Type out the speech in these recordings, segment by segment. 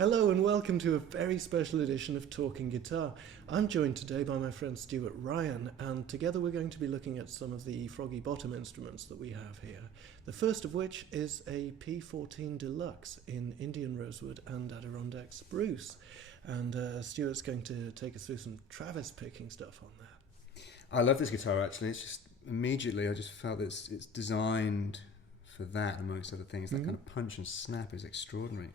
Hello and welcome to a very special edition of Talking Guitar. I'm joined today by my friend Stuart Ryan, and together we're going to be looking at some of the Froggy Bottom instruments that we have here. The first of which is a P14 Deluxe in Indian Rosewood and Adirondack Spruce. And Stuart's going to take us through some Travis picking stuff on that. I love this guitar actually. It's just immediately I just felt that it's designed for that amongst other things. That kind of punch and snap is extraordinary.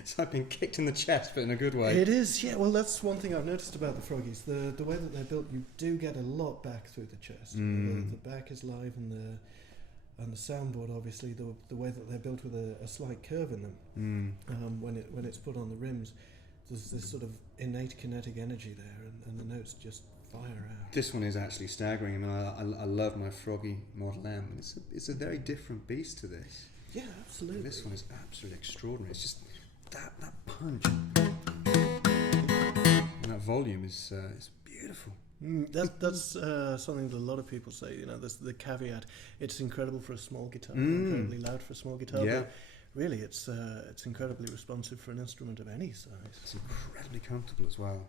It's like being kicked in the chest, but in a good way. It is, yeah. Well, that's one thing I've noticed about the Froggies. The way that they're built, you do get a lot back through the chest. The back is live, and the soundboard, obviously, the way that they're built with a slight curve in them. When it's put on the rims, there's this sort of innate kinetic energy there, and the notes just fire out. This one is actually staggering. I mean, I love my Froggy Model M. It's a very different beast to this. Yeah, absolutely. This one is absolutely extraordinary. It's just that punch and that volume is beautiful. That's something that a lot of people say. You know, there's the caveat. It's incredible for a small guitar, incredibly loud for a small guitar. Yeah. But really, it's incredibly responsive for an instrument of any size. It's incredibly comfortable as well.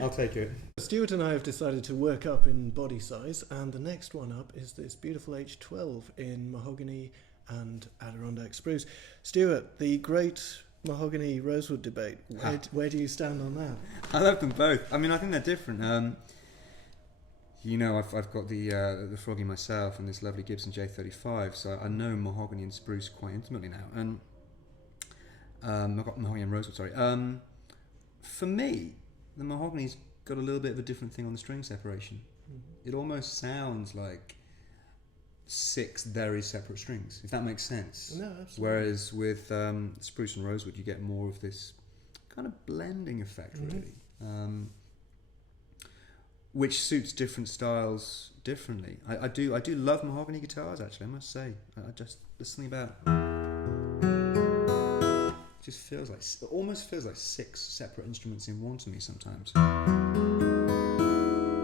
I'll take it. Stuart and I have decided to work up in body size, and the next one up is this beautiful H12 in mahogany and Adirondack spruce. Stuart, the great mahogany rosewood debate. Where do you stand on that? I love them both. I mean, I think they're different. You know, I've got the Froggy myself and this lovely Gibson J35, so I know mahogany and spruce quite intimately now. And I've got mahogany and rosewood. Sorry. For me, the mahogany's got a little bit of a different thing on the string separation. It almost sounds like 6 very separate strings, if that makes sense. No, absolutely. Whereas with spruce and rosewood, you get more of this kind of blending effect, really, which suits different styles differently. I do love mahogany guitars, actually, I must say. There's something about it almost feels like 6 separate instruments in one to me sometimes,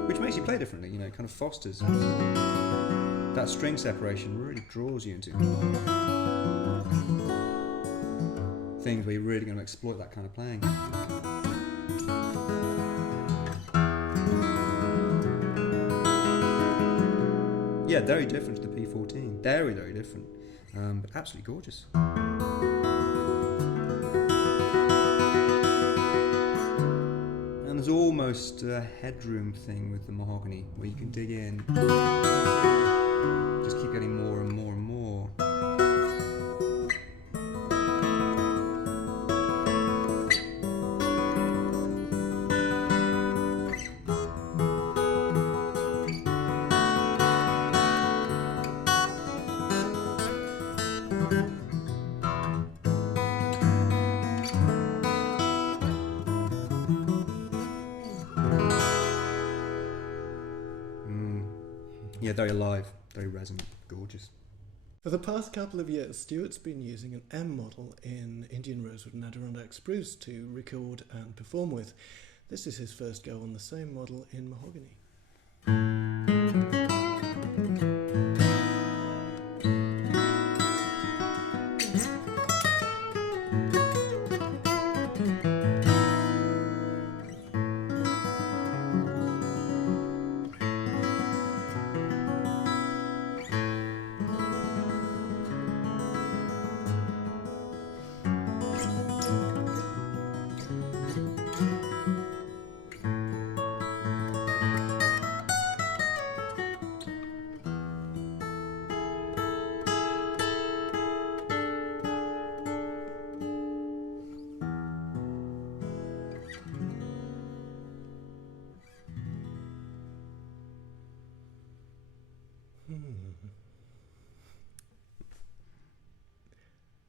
which makes you play differently. You know, it kind of fosters that string separation, really draws you into things where you're really going to exploit that kind of playing. Yeah, very different to the P14. Very, very different, but absolutely gorgeous. There's almost a headroom thing with the mahogany where you can dig in, just keep getting more and more and more. Yeah, very alive, very resonant, gorgeous. For the past couple of years, Stuart's been using an M model in Indian Rosewood and Adirondack Spruce to record and perform with. This is his first go on the same model in mahogany.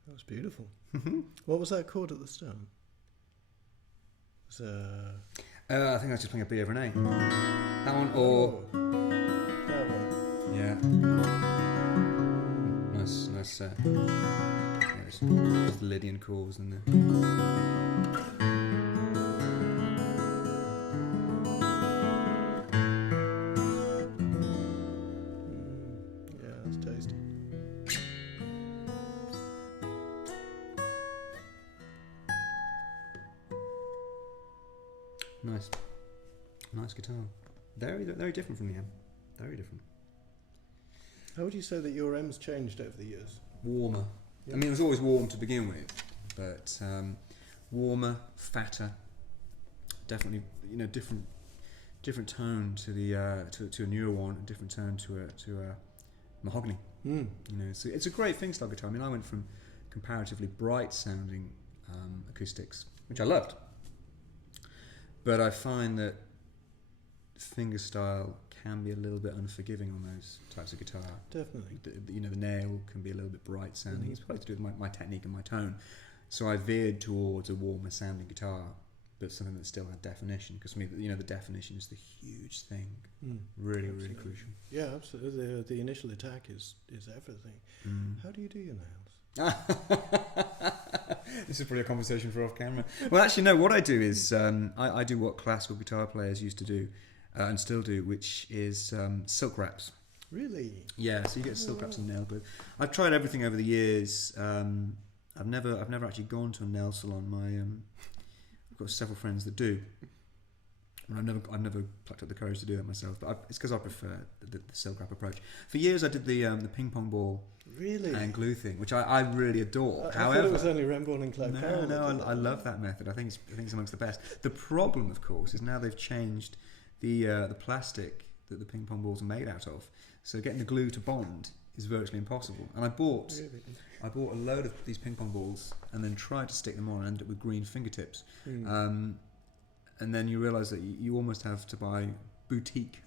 That was beautiful. What was that chord at the start? It was, I think I was just playing a B over an A. That one, or that one. yeah, nice. Yeah, just Lydian chords in there. Yeah, that's tasty. Nice guitar. Very different from the M. Very different. How would you say that your M's changed over the years? Warmer. Yeah. I mean, it was always warm to begin with, but warmer, fatter. Definitely, different tone to the to a newer one, a different tone to a mahogany. It's a great fingerstyle guitar. I mean, I went from comparatively bright sounding acoustics, which I loved, but I find that fingerstyle can be a little bit unforgiving on those types of guitar. Definitely. The nail can be a little bit bright sounding. It's probably to do with my technique and my tone. So I veered towards a warmer sounding guitar, but something that still had definition. Because for me, the definition is the huge thing. Really crucial. Yeah, absolutely. The initial attack is everything. How do you do your nails? This is probably a conversation for off camera. Well, actually, no. What I do is I do what classical guitar players used to do. And still do, which is silk wraps. Really? Yeah, so you get silk wraps and nail glue. I've tried everything over the years. I've never actually gone to a nail salon. I've got several friends that do. And I've never plucked up the courage to do that myself. But it's because I prefer the silk wrap approach. For years, I did the ping pong ball and glue thing, which I really adore. I thought it was only Remborn and Clive Powell. No, I love that method. I think it's amongst the best. The problem, of course, is now they've changed the plastic that the ping pong balls are made out of. So getting the glue to bond is virtually impossible. And I bought a load of these ping pong balls and then tried to stick them on and ended up with green fingertips. And then you realise that you almost have to buy boutique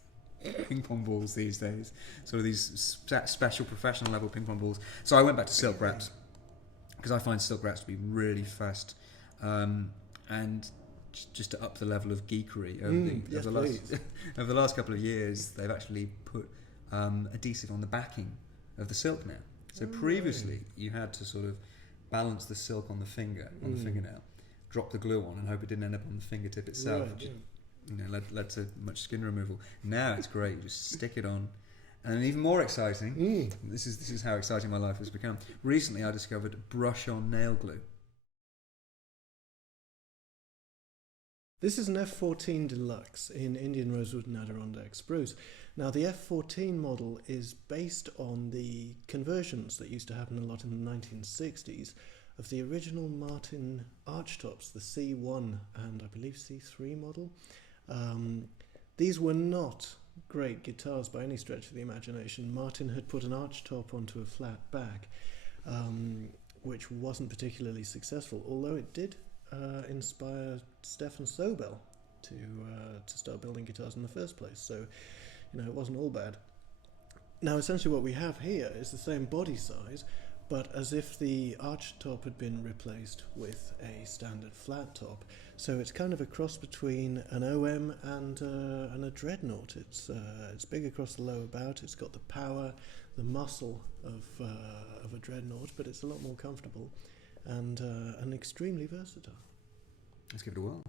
ping pong balls these days. Sort of these special professional level ping pong balls. So I went back to silk wraps because I find silk wraps to be really fast and just to up the level of geekery over the last couple of years, they've actually put adhesive on the backing of the silk now. So previously, you had to sort of balance the silk on the fingernail, drop the glue on, and hope it didn't end up on the fingertip itself. Right, led to much skin removal. Now it's great; you just stick it on. And even more exciting, this is how exciting my life has become. Recently, I discovered brush-on nail glue. This is an F14 Deluxe in Indian Rosewood and Adirondack spruce. Now the F14 model is based on the conversions that used to happen a lot in the 1960s of the original Martin archtops, the C1 and I believe C3 model. These were not great guitars by any stretch of the imagination. Martin had put an archtop onto a flat back, which wasn't particularly successful, although it did inspire Stefan Sobel to start building guitars in the first place. So, it wasn't all bad. Now, essentially what we have here is the same body size, but as if the arch top had been replaced with a standard flat top. So it's kind of a cross between an OM and a dreadnought. It's big across the lower bout. It's got the power, the muscle of a dreadnought, but it's a lot more comfortable and extremely versatile. Let's give it a whirl.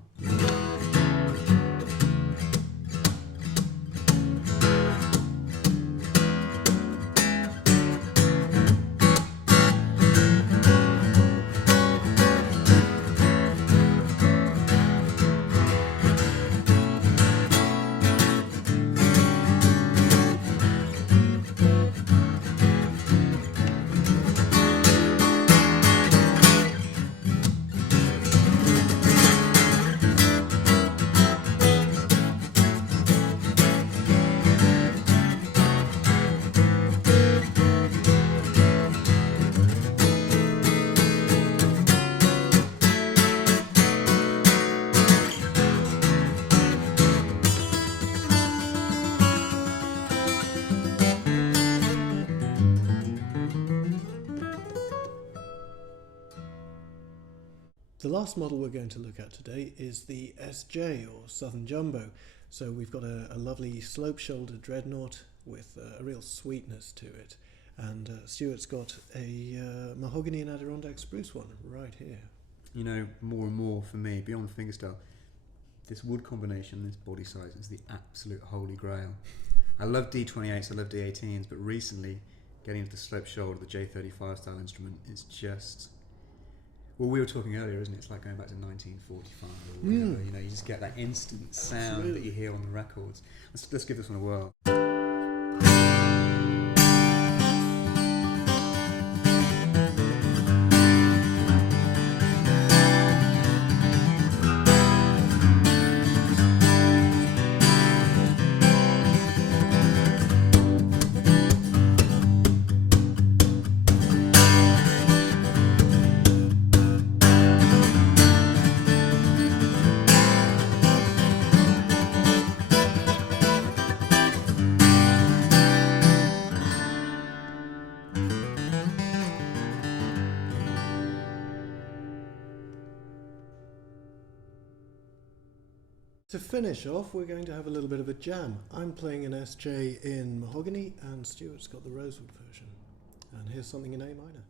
The last model we're going to look at today is the SJ, or Southern Jumbo. So we've got a lovely slope-shouldered dreadnought with a real sweetness to it. And Stuart's got a mahogany and Adirondack spruce one right here. You know, more and more for me, beyond fingerstyle, this wood combination, this body size is the absolute holy grail. I love D28s, I love D18s, but recently getting into the slope shoulder, the J35 style instrument is just... Well, we were talking earlier, isn't it? It's like going back to 1945 or whatever. You know, you just get that instant sound that you hear on the records. Let's give this one a whirl. To finish off, we're going to have a little bit of a jam. I'm playing an SJ in mahogany, and Stuart's got the rosewood version. And here's something in A minor.